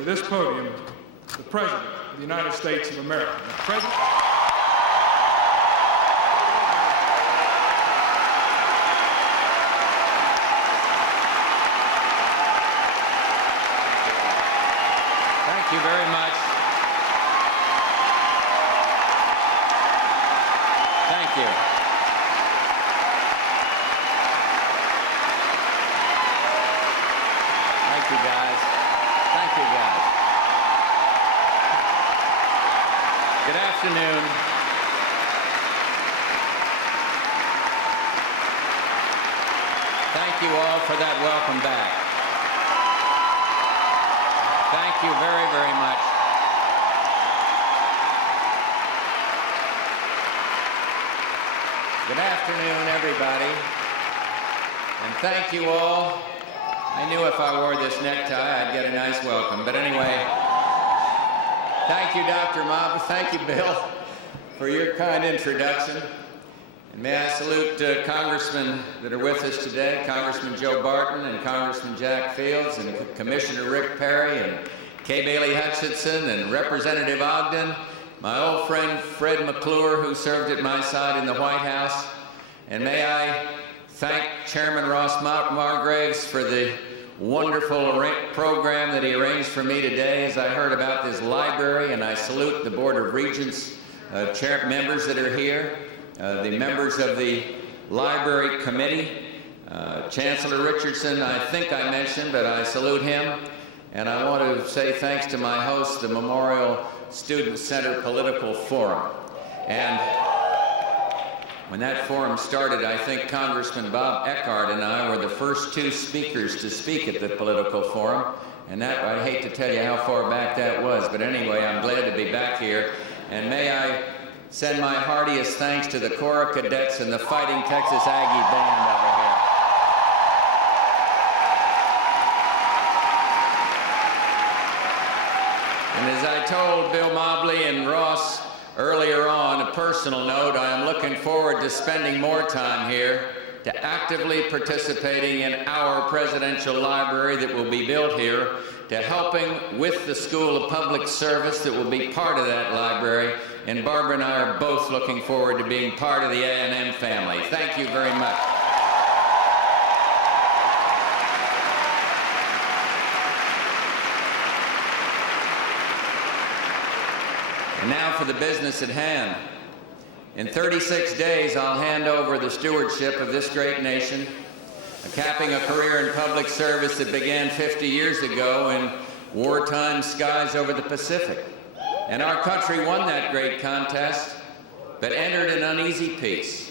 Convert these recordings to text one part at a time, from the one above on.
to this podium the President of the United States of America. Mr. President. Thank you very much. Thank you. Thank you, guys. Thank you, guys. Good afternoon. Thank you all for that welcome back. Thank you very, very much. Good afternoon, everybody. And thank you all. I knew if I wore this necktie, I'd get a nice welcome. But anyway, thank you, Dr. Mob. Thank you, Bill, for your kind introduction. And may I salute congressmen that are with us today, Congressman Joe Barton and Congressman Jack Fields and Commissioner Rick Perry and Kay Bailey Hutchinson and Representative Ogden, my old friend Fred McClure, who served at my side in the White House. And may I thank Chairman Ross Margraves for the wonderful program that he arranged for me today as I heard about this library, and I salute the Board of Regents members that are here, the members of the Library Committee, Chancellor Richardson, I think I mentioned, but I salute him. And I want to say thanks to my host, the Memorial Student Center Political Forum. And when that forum started, I think Congressman Bob Eckhart and I were the first two speakers to speak at the political forum. And that, I hate to tell you how far back that was, but anyway, I'm glad to be back here. And may I send my heartiest thanks to the Corps of Cadets and the Fighting Texas Aggie Band over here. And as I told Bill Mobley and Ross earlier on, a personal note, I am looking forward to spending more time here, to actively participating in our presidential library that will be built here, to helping with the School of Public Service that will be part of that library. And Barbara and I are both looking forward to being part of the A&M family. Thank you very much. And now for the business at hand. In 36 days, I'll hand over the stewardship of this great nation, capping a career in public service that began 50 years ago in wartime skies over the Pacific. And our country won that great contest, but entered an uneasy peace.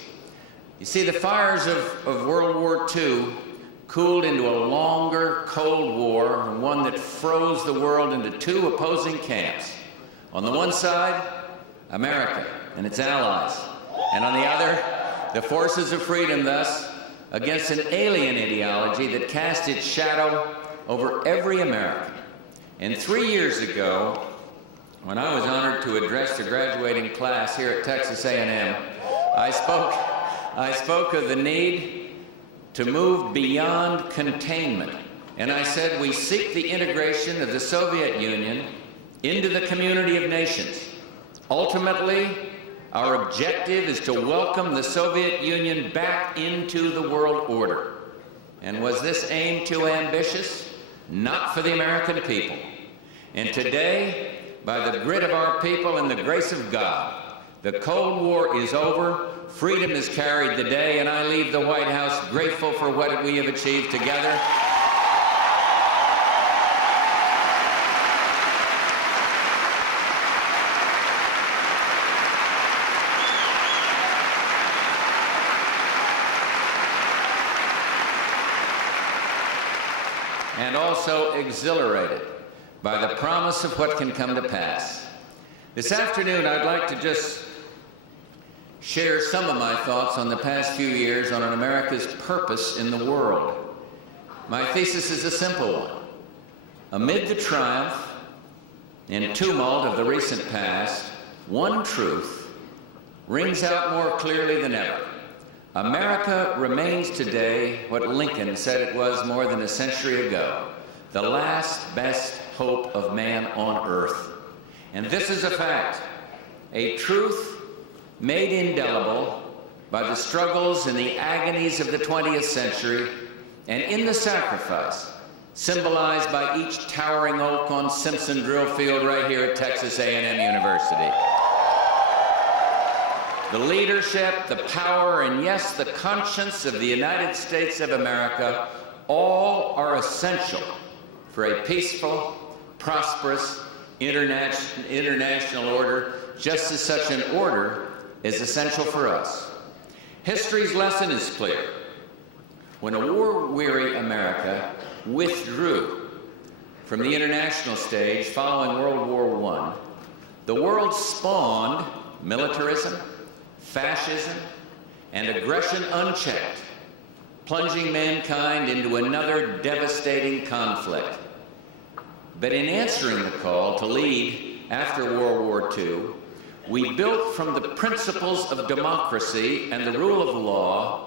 You see, the fires of World War II cooled into a longer Cold War, and one that froze the world into two opposing camps. On the one side, America and its allies, and on the other, the forces of freedom, thus, against an alien ideology that cast its shadow over every American. And 3 years ago, when I was honored to address the graduating class here at Texas A&M, I spoke of the need to move beyond containment. And I said, we seek the integration of the Soviet Union into the community of nations. Ultimately, our objective is to welcome the Soviet Union back into the world order. And was this aim too ambitious? Not for the American people. And today, by the grit of our people and the grace of God, the Cold War is over, freedom has carried the day, and I leave the White House grateful for what we have achieved together. And also exhilarated by the promise of what can come to pass. This afternoon, I'd like to just share some of my thoughts on the past few years on America's purpose in the world. My thesis is a simple one. Amid the triumph and tumult of the recent past, one truth rings out more clearly than ever. America remains today what Lincoln said it was more than a century ago, the last best hope of man on earth. And this is a fact, a truth made indelible by the struggles and the agonies of the 20th century, and in the sacrifice symbolized by each towering oak on Simpson Drill Field right here at Texas A&M University. The leadership, the power, and yes, the conscience of the United States of America all are essential for a peaceful, prosperous, international order, just as such an order is essential for us. History's lesson is clear. When a war-weary America withdrew from the international stage following World War I, the world spawned militarism, fascism, and aggression unchecked, plunging mankind into another devastating conflict. But in answering the call to lead after World War II, we built from the principles of democracy and the rule of law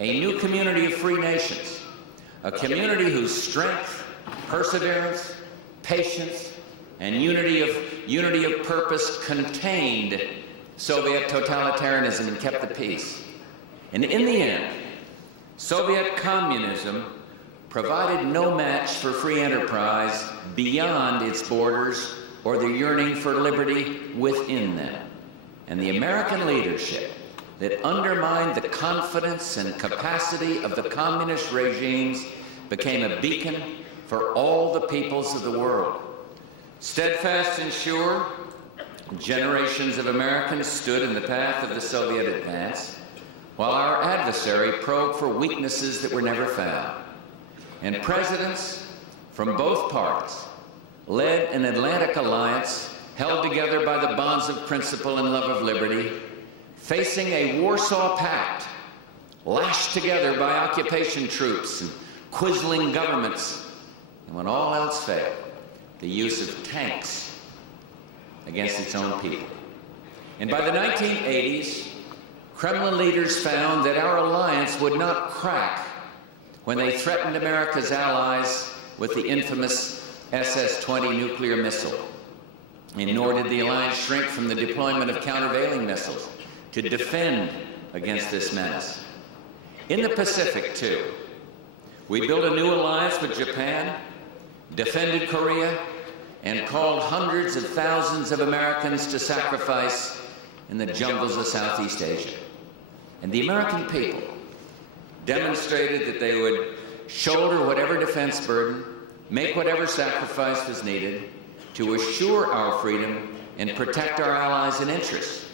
a new community of free nations, a community whose strength, perseverance, patience, and unity of purpose contained Soviet totalitarianism and kept the peace. And in the end, Soviet communism provided no match for free enterprise beyond its borders or the yearning for liberty within them. And the American leadership that undermined the confidence and capacity of the communist regimes became a beacon for all the peoples of the world. Steadfast and sure, generations of Americans stood in the path of the Soviet advance, while our adversary probed for weaknesses that were never found. And presidents from both parties led an Atlantic alliance held together by the bonds of principle and love of liberty, facing a Warsaw Pact lashed together by occupation troops and quisling governments, and when all else failed, the use of tanks against its own people. And by the 1980s, Kremlin leaders found that our alliance would not crack when they threatened America's allies with the infamous SS-20 nuclear missile. And nor did the alliance shrink from the deployment of countervailing missiles to defend against this menace. In the Pacific, too, we built a new alliance with Japan, defended Korea, and called hundreds of thousands of Americans to sacrifice in the jungles of Southeast Asia. And the American people demonstrated that they would shoulder whatever defense burden, make whatever sacrifice was needed to assure our freedom and protect our allies and interests.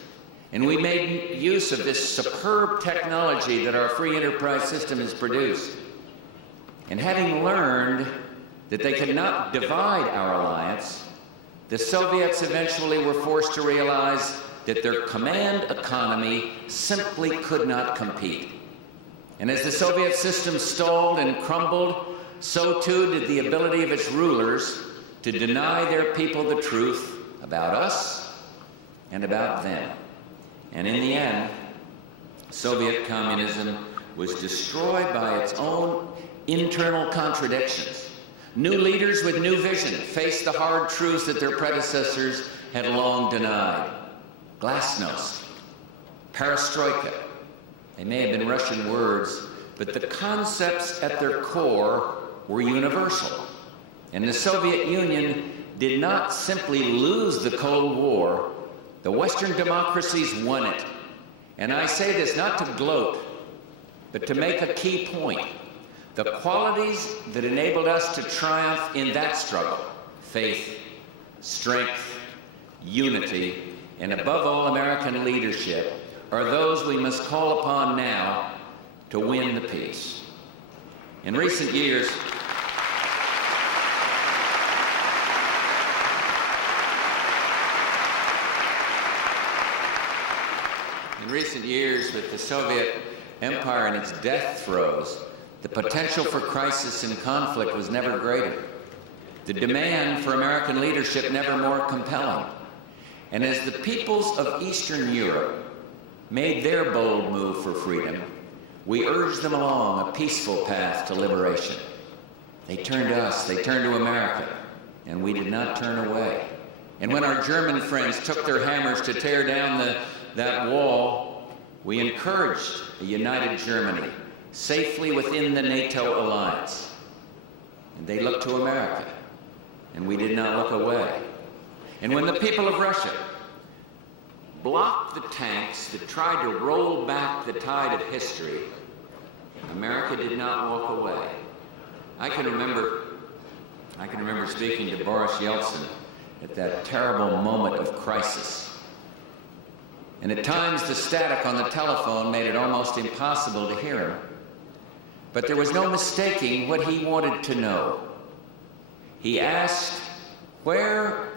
And we made use of this superb technology that our free enterprise system has produced. And having learned that they could not divide our alliance, the Soviets eventually were forced to realize that their command economy simply could not compete. And as the Soviet system stalled and crumbled, so too did the ability of its rulers to deny their people the truth about us and about them. And in the end, Soviet communism was destroyed by its own internal contradictions. New leaders with new vision faced the hard truths that their predecessors had long denied. Glasnost, perestroika. They may have been Russian words, but the concepts at their core were universal. And the Soviet Union did not simply lose the Cold War. The Western democracies won it. And I say this not to gloat, but to make a key point. The qualities that enabled us to triumph in that struggle, faith, strength, unity, and above all, American leadership, are those we must call upon now to win the peace. In recent years, with the Soviet Empire in its death throes, the potential for crisis and conflict was never greater. The demand for American leadership never more compelling. And as the peoples of Eastern Europe made their bold move for freedom, we urged them along a peaceful path to liberation. They turned to us, they turned to America, and we did not turn away. And when our German friends took their hammers to tear down that wall, we encouraged a united Germany safely within the NATO alliance. And they looked to America, and we did not look away. And when the people of Russia blocked the tanks that tried to roll back the tide of history, America did not walk away. I can remember speaking to Boris Yeltsin at that terrible moment of crisis. And at times the static on the telephone made it almost impossible to hear him. But there was no mistaking what he wanted to know. He asked where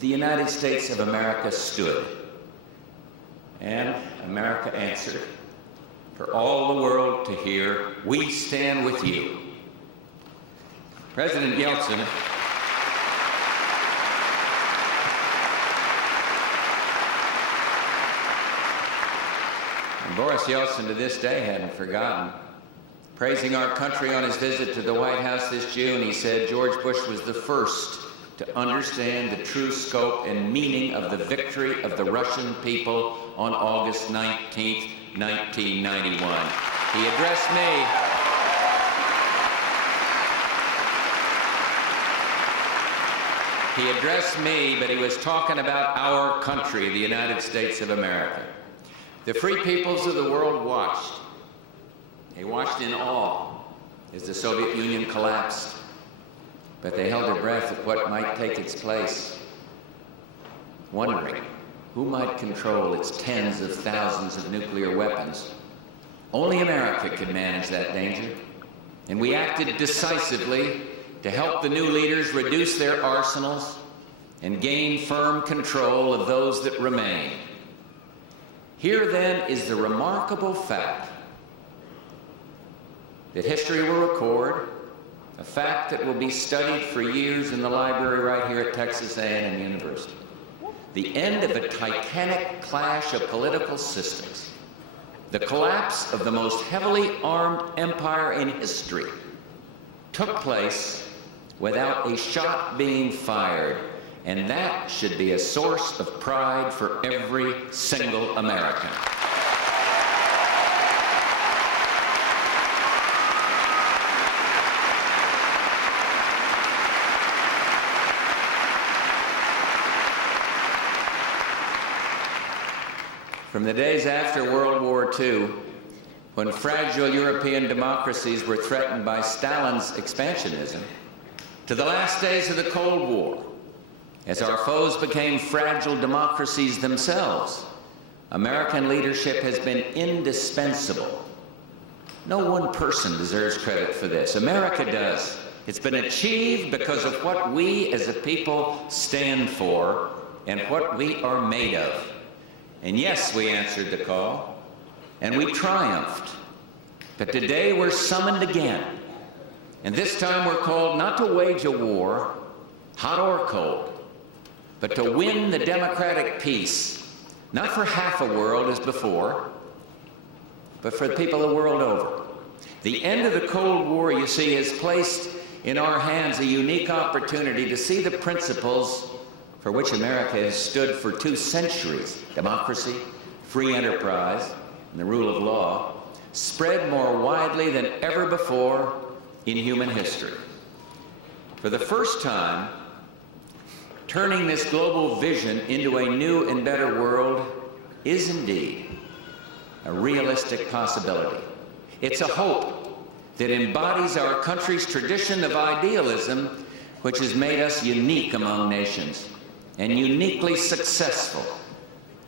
the United States of America stood. And America answered, for all the world to hear, we stand with you. President Yeltsin and Boris Yeltsin to this day hadn't forgotten. Praising our country on his visit to the White House this June, he said George Bush was the first to understand the true scope and meaning of the victory of the Russian people on August 19th, 1991. He addressed me. He addressed me, but he was talking about our country, the United States of America. The free peoples of the world watched. They watched in awe as the Soviet Union collapsed, but they held their breath at what might take its place, wondering who might control its tens of thousands of nuclear weapons. Only America could manage that danger, and we acted decisively to help the new leaders reduce their arsenals and gain firm control of those that remain. Here, then, is the remarkable fact that history will record, a fact that will be studied for years in the library right here at Texas A&M University. The end of a titanic clash of political systems, the collapse of the most heavily armed empire in history, took place without a shot being fired, and that should be a source of pride for every single American. From the days after World War II, when fragile European democracies were threatened by Stalin's expansionism, to the last days of the Cold War, as our foes became fragile democracies themselves, American leadership has been indispensable. No one person deserves credit for this. America does. It's been achieved because of what we as a people stand for and what we are made of. And yes, we answered the call, and we triumphed. But today we're summoned again. And this time we're called not to wage a war, hot or cold, but to win the democratic peace, not for half a world as before, but for the people the world over. The end of the Cold War, you see, has placed in our hands a unique opportunity to see the principles for which America has stood for 2 centuries, democracy, free enterprise, and the rule of law, spread more widely than ever before in human history. For the first time, turning this global vision into a new and better world is indeed a realistic possibility. It's a hope that embodies our country's tradition of idealism, which has made us unique among nations and uniquely successful.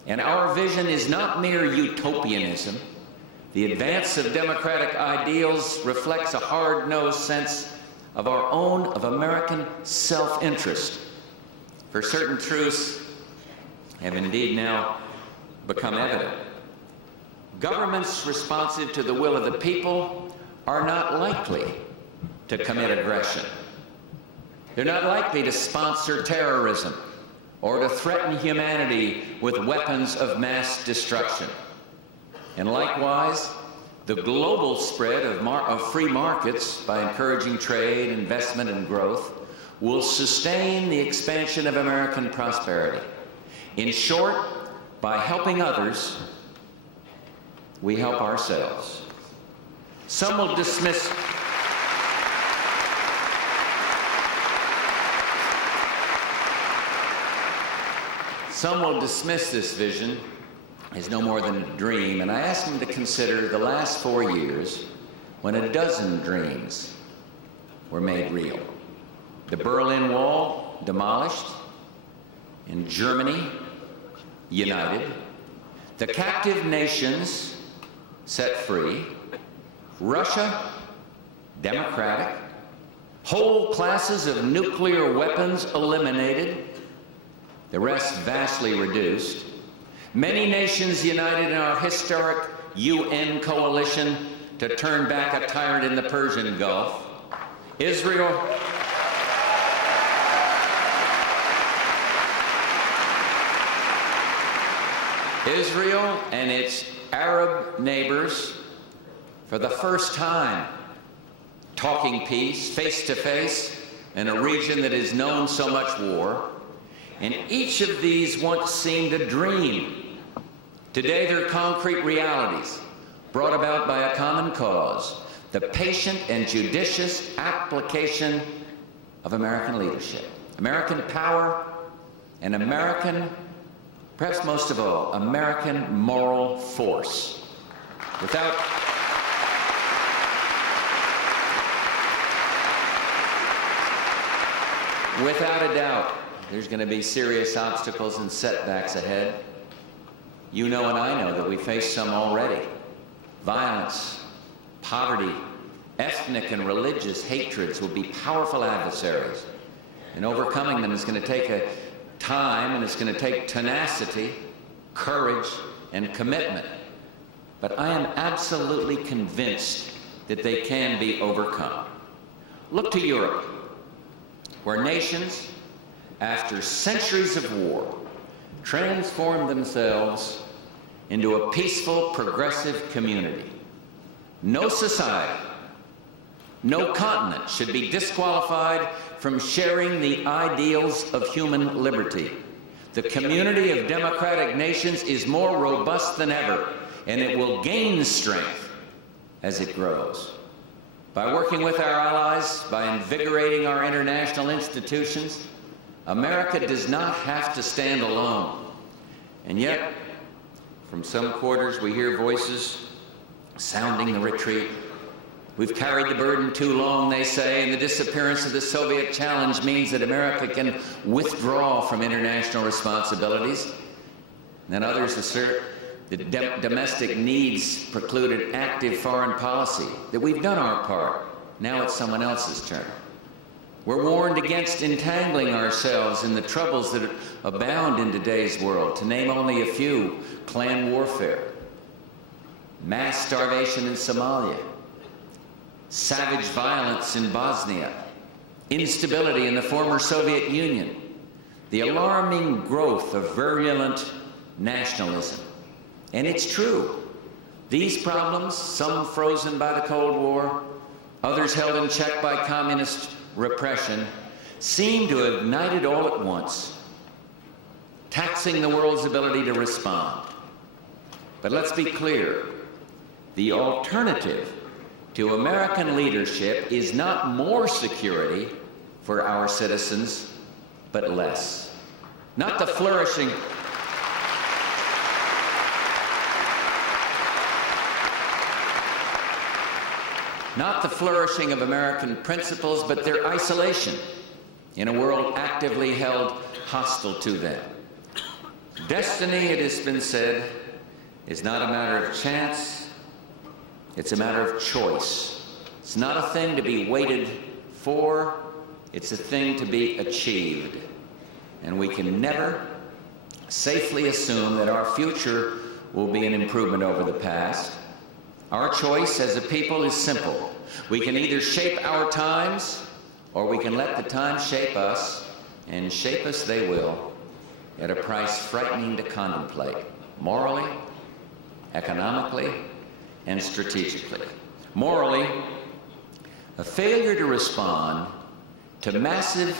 And our vision is not mere utopianism. The advance of democratic ideals reflects a hard-nosed sense of our own, of American self-interest. For certain truths have indeed now become evident. Governments responsive to the will of the people are not likely to commit aggression. They're not likely to sponsor terrorism or to threaten humanity with weapons of mass destruction. And likewise, the global spread of free markets by encouraging trade, investment, and growth will sustain the expansion of American prosperity. In short, by helping others, we help ourselves. Some will dismiss this vision as no more than a dream, and I ask them to consider the last 4 years when a dozen dreams were made real. The Berlin Wall demolished, and Germany united, the captive nations set free, Russia democratic, whole classes of nuclear weapons eliminated, the rest vastly reduced, many nations united in our historic UN coalition to turn back a tyrant in the Persian Gulf, Israel and its Arab neighbors, for the first time, talking peace, face to face, in a region that has known so much war. And each of these once seemed a dream. Today they're concrete realities brought about by a common cause, the patient and judicious application of American leadership, American power, and American, perhaps most of all, American moral force. Without a doubt, there's going to be serious obstacles and setbacks ahead. You know and I know that we face some already. Violence, poverty, ethnic and religious hatreds will be powerful adversaries. And overcoming them is going to take a time, and it's going to take tenacity, courage, and commitment. But I am absolutely convinced that they can be overcome. Look to Europe, where nations, after centuries of war, transformed themselves into a peaceful, progressive community. No society, no continent should be disqualified from sharing the ideals of human liberty. The community of democratic nations is more robust than ever, and it will gain strength as it grows. By working with our allies, by invigorating our international institutions, America does not have to stand alone. And yet, from some quarters, we hear voices sounding the retreat. We've carried the burden too long, they say, and the disappearance of the Soviet challenge means that America can withdraw from international responsibilities. And then others assert that domestic needs precluded active foreign policy, that we've done our part. Now it's someone else's turn. We're warned against entangling ourselves in the troubles that abound in today's world, to name only a few: clan warfare, mass starvation in Somalia, savage violence in Bosnia, instability in the former Soviet Union, the alarming growth of virulent nationalism. And it's true. These problems, some frozen by the Cold War, others held in check by communist repression, seem to have ignited all at once, taxing the world's ability to respond. But let's be clear, the alternative to American leadership is not more security for our citizens, but less. Not the flourishing of American principles, but their isolation in a world actively held hostile to them. Destiny, it has been said, is not a matter of chance, it's a matter of choice. It's not a thing to be waited for, it's a thing to be achieved. And we can never safely assume that our future will be an improvement over the past. Our choice as a people is simple. We can either shape our times, or we can let the times shape us, and shape us they will, at a price frightening to contemplate, morally, economically, and strategically. Morally, a failure to respond to massive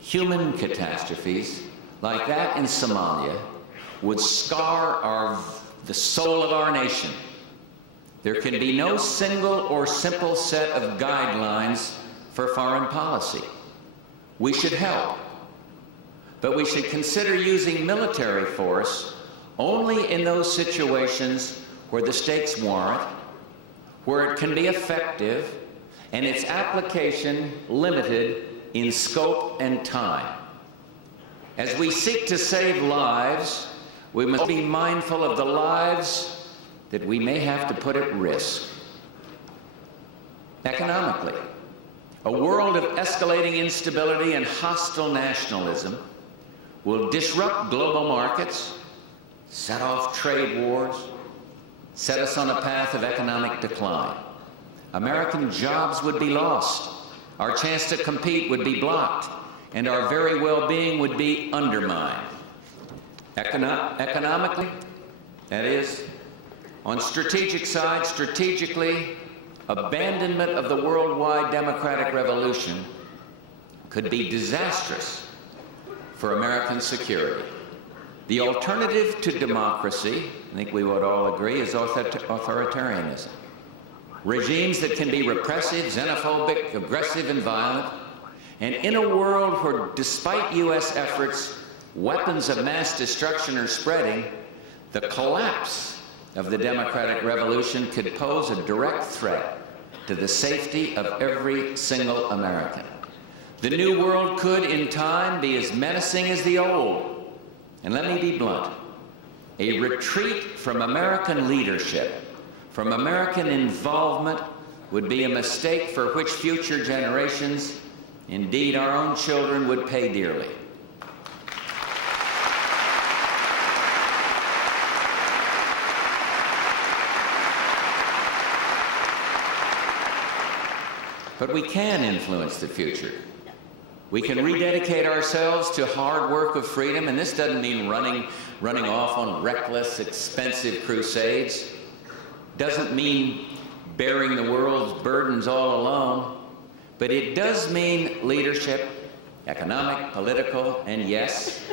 human catastrophes like that in Somalia would scar the soul of our nation. There can be no single or simple set of guidelines for foreign policy. We should help, but we should consider using military force only in those situations where the stakes warrant, where it can be effective, and its application limited in scope and time. As we seek to save lives, we must be mindful of the lives that we may have to put at risk. Economically, a world of escalating instability and hostile nationalism will disrupt global markets, set off trade wars, set us on a path of economic decline. American jobs would be lost, our chance to compete would be blocked, and our very well-being would be undermined. Economically, that is, on strategic side, strategically, abandonment of the worldwide democratic revolution could be disastrous for American security. The alternative to democracy, I think we would all agree, is authoritarianism. Regimes that can be repressive, xenophobic, aggressive, and violent. And in a world where, despite U.S. efforts, weapons of mass destruction are spreading, the collapse of the democratic revolution could pose a direct threat to the safety of every single American. The new world could, in time, be as menacing as the old. And let me be blunt. A retreat from American leadership, from American involvement, would be a mistake for which future generations, indeed our own children, would pay dearly. But we can influence the future. We can rededicate ourselves to hard work of freedom, and this doesn't mean running off on reckless, expensive crusades. Doesn't mean bearing the world's burdens all alone, but it does mean leadership, economic, political, and yes,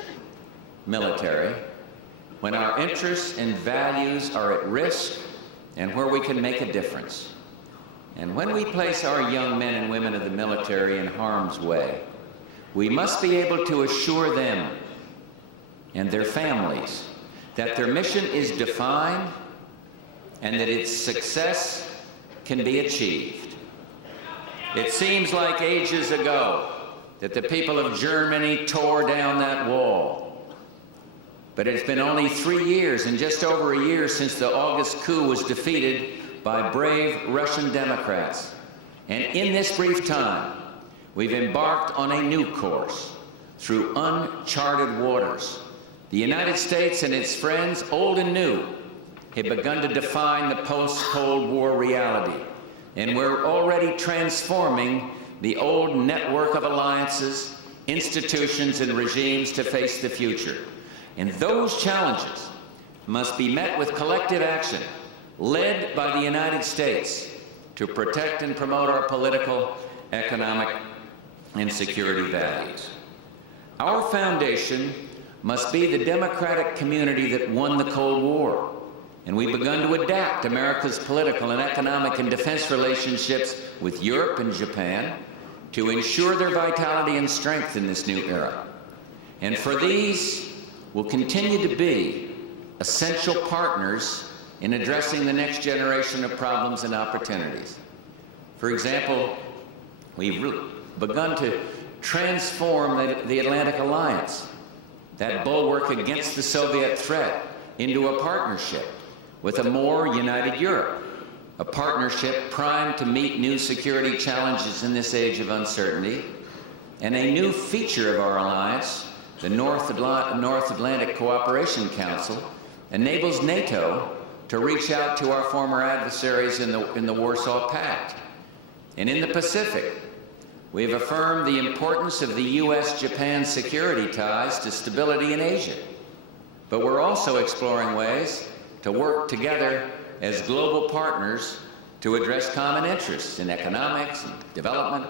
military, when our interests and values are at risk and where we can make a difference. And when we place our young men and women of the military in harm's way, we must be able to assure them and their families that their mission is defined and that its success can be achieved. It seems like ages ago that the people of Germany tore down that wall. But it's been only 3 years and just over a year since the August coup was defeated by brave Russian Democrats. And in this brief time, we've embarked on a new course through uncharted waters. The United States and its friends, old and new, have begun to define the post-Cold War reality. And we're already transforming the old network of alliances, institutions, and regimes to face the future. And those challenges must be met with collective action, led by the United States, to protect and promote our political, economic, and security values. Our foundation must be the democratic community that won the Cold War, and we've begun to adapt America's political and economic and defense relationships with Europe and Japan to ensure their vitality and strength in this new era. And for these, we'll continue to be essential partners in addressing the next generation of problems and opportunities. For example, we've begun to transform the Atlantic Alliance, that bulwark against the Soviet threat, into a partnership with a more united Europe, a partnership primed to meet new security challenges in this age of uncertainty, and a new feature of our alliance, the North Atlantic Cooperation Council, enables NATO to reach out to our former adversaries in the Warsaw Pact. And in the Pacific, we have affirmed the importance of the U.S.-Japan security ties to stability in Asia. But we're also exploring ways to work together as global partners to address common interests in economics and development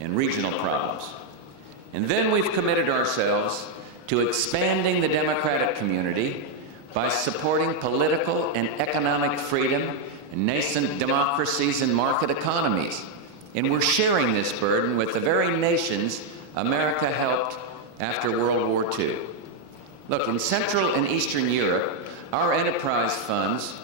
and regional problems. And then we've committed ourselves to expanding the democratic community by supporting political and economic freedom in nascent democracies and market economies. And we're sharing this burden with the very nations America helped after World War II. Look, in Central and Eastern Europe, our enterprise funds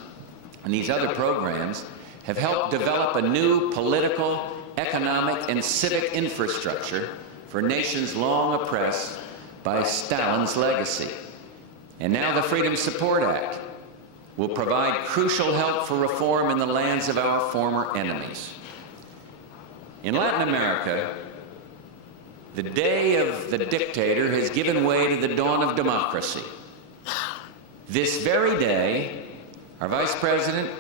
and these other programs have helped develop a new political, economic, and civic infrastructure for nations long oppressed by Stalin's legacy. And now the Freedom Support Act will provide crucial help for reform in the lands of our former enemies. In Latin America, the day of the dictator has given way to the dawn of democracy. This very day, our Vice President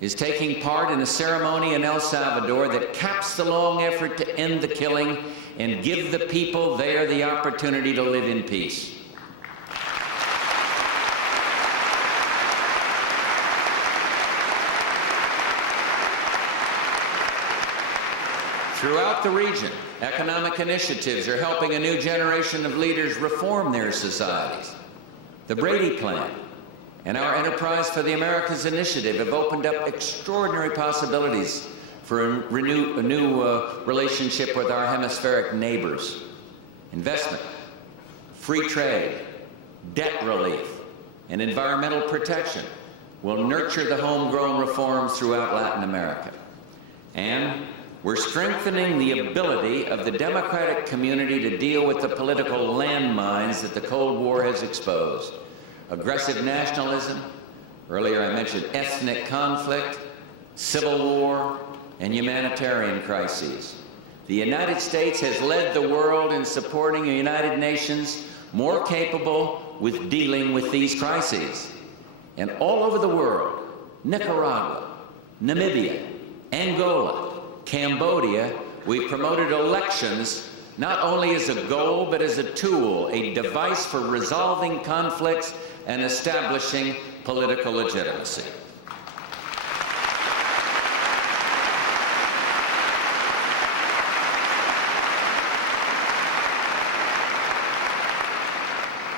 is taking part in a ceremony in El Salvador that caps the long effort to end the killing and give the people there the opportunity to live in peace. Throughout the region, economic initiatives are helping a new generation of leaders reform their societies. The Brady Plan and our Enterprise for the Americas initiative have opened up extraordinary possibilities for a new relationship with our hemispheric neighbors. Investment, free trade, debt relief, and environmental protection will nurture the homegrown reforms throughout Latin America. And we're strengthening the ability of the democratic community to deal with the political landmines that the Cold War has exposed. Aggressive nationalism, earlier I mentioned ethnic conflict, civil war, and humanitarian crises. The United States has led the world in supporting a United Nations more capable with dealing with these crises. And all over the world, Nicaragua, Namibia, Angola, Cambodia, we promoted elections not only as a goal, but as a tool, a device for resolving conflicts and establishing political legitimacy.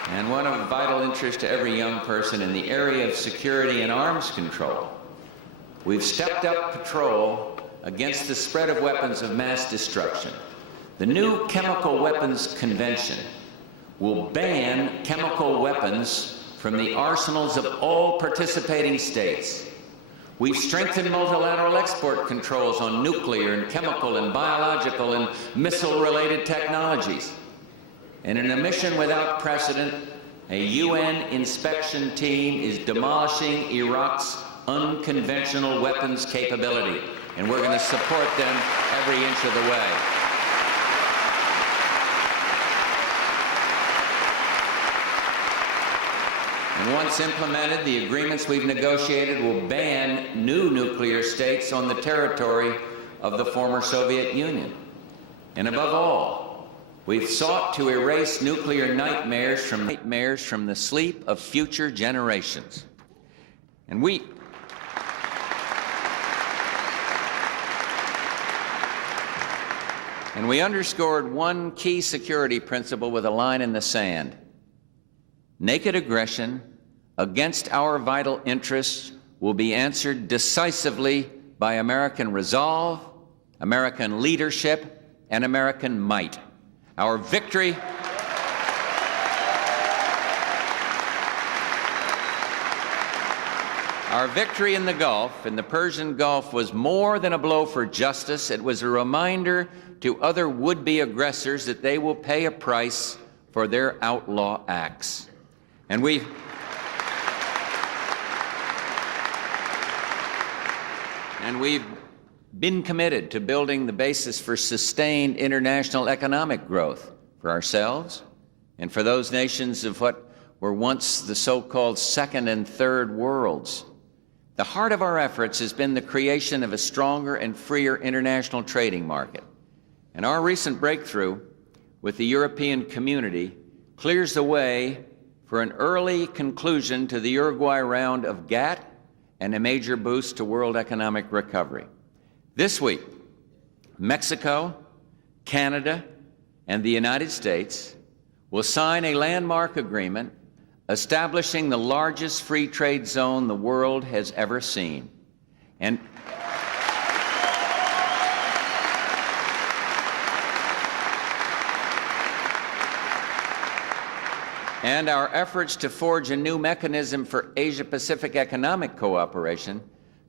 And one of vital interest to every young person in the area of security and arms control, we've stepped up patrol against the spread of weapons of mass destruction. The new Chemical Weapons Convention will ban chemical weapons from the arsenals of all participating states. We've strengthened multilateral export controls on nuclear and chemical and biological and missile-related technologies. And in a mission without precedent, a UN inspection team is demolishing Iraq's unconventional weapons capability. And we're going to support them every inch of the way. And once implemented, the agreements we've negotiated will ban new nuclear states on the territory of the former Soviet Union. And above all, we've sought to erase nuclear nightmares from the sleep of future generations. And we underscored one key security principle with a line in the sand. Naked aggression against our vital interests will be answered decisively by American resolve, American leadership, and American might. Our victory in the Gulf, in the Persian Gulf, was more than a blow for justice. It was a reminder to other would-be aggressors that they will pay a price for their outlaw acts. And we've been committed to building the basis for sustained international economic growth for ourselves and for those nations of what were once the so-called second and third worlds. The heart of our efforts has been the creation of a stronger and freer international trading market. And our recent breakthrough with the European community clears the way for an early conclusion to the Uruguay round of GATT and a major boost to world economic recovery. This week, Mexico, Canada, and the United States will sign a landmark agreement establishing the largest free trade zone the world has ever seen. And our efforts to forge a new mechanism for Asia-Pacific economic cooperation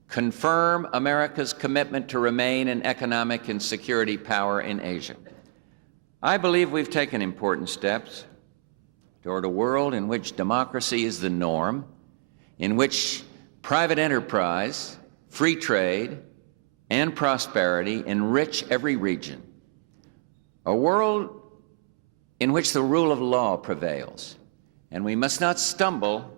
confirm America's commitment to remain an economic and security power in Asia. I believe we've taken important steps toward a world in which democracy is the norm, in which private enterprise, free trade, and prosperity enrich every region. A world in which the rule of law prevails. And we must not stumble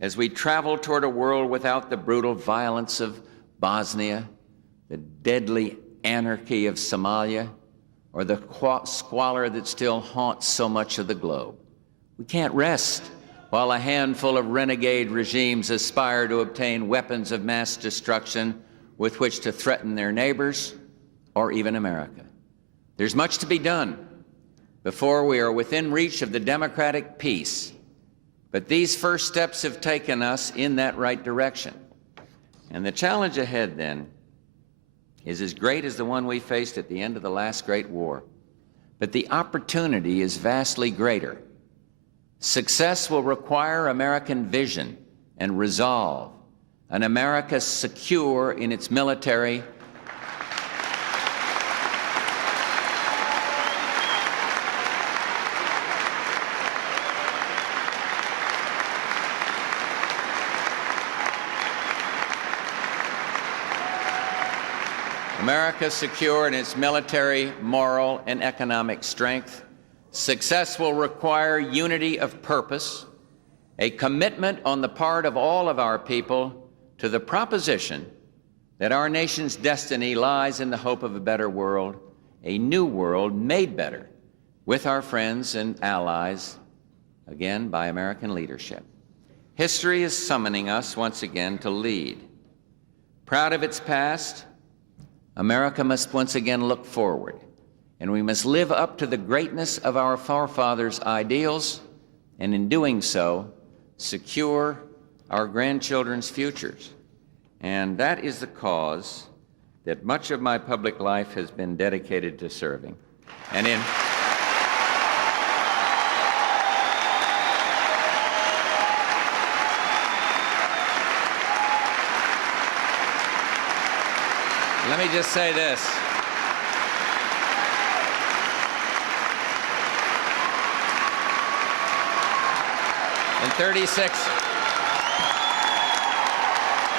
as we travel toward a world without the brutal violence of Bosnia, the deadly anarchy of Somalia, or the squalor that still haunts so much of the globe. We can't rest while a handful of renegade regimes aspire to obtain weapons of mass destruction with which to threaten their neighbors or even America. There's much to be done before we are within reach of the democratic peace. But these first steps have taken us in that right direction. And the challenge ahead, then, is as great as the one we faced at the end of the last great war. But the opportunity is vastly greater. Success will require American vision and resolve, an America secure in its military, America secure in its military, moral, and economic strength. Success will require unity of purpose, a commitment on the part of all of our people to the proposition that our nation's destiny lies in the hope of a better world, a new world made better with our friends and allies, again, by American leadership. History is summoning us once again to lead. Proud of its past, America must once again look forward, and we must live up to the greatness of our forefathers' ideals, and in doing so, secure our grandchildren's futures. And that is the cause that much of my public life has been dedicated to serving. And let me just say this. In 36,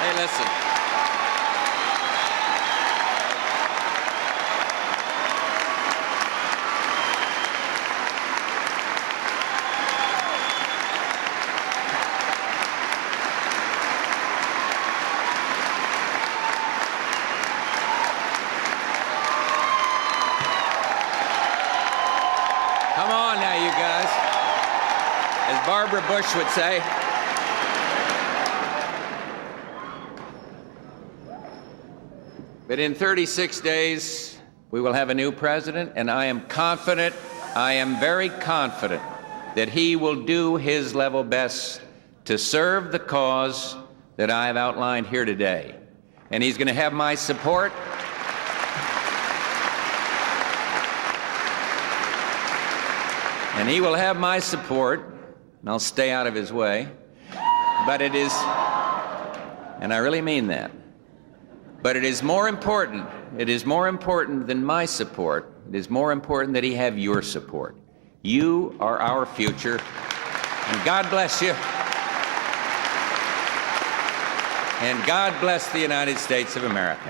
hey, listen. Come on now, you guys. As Barbara Bush would say. But in 36 days, we will have a new president, and I am confident, I am very confident, that he will do his level best to serve the cause that I have outlined here today. And he's going to have my support. And he will have my support, and I'll stay out of his way. But it is, and I really mean that, but it is more important than my support. It is more important that he have your support. You are our future, and God bless you. And God bless the United States of America.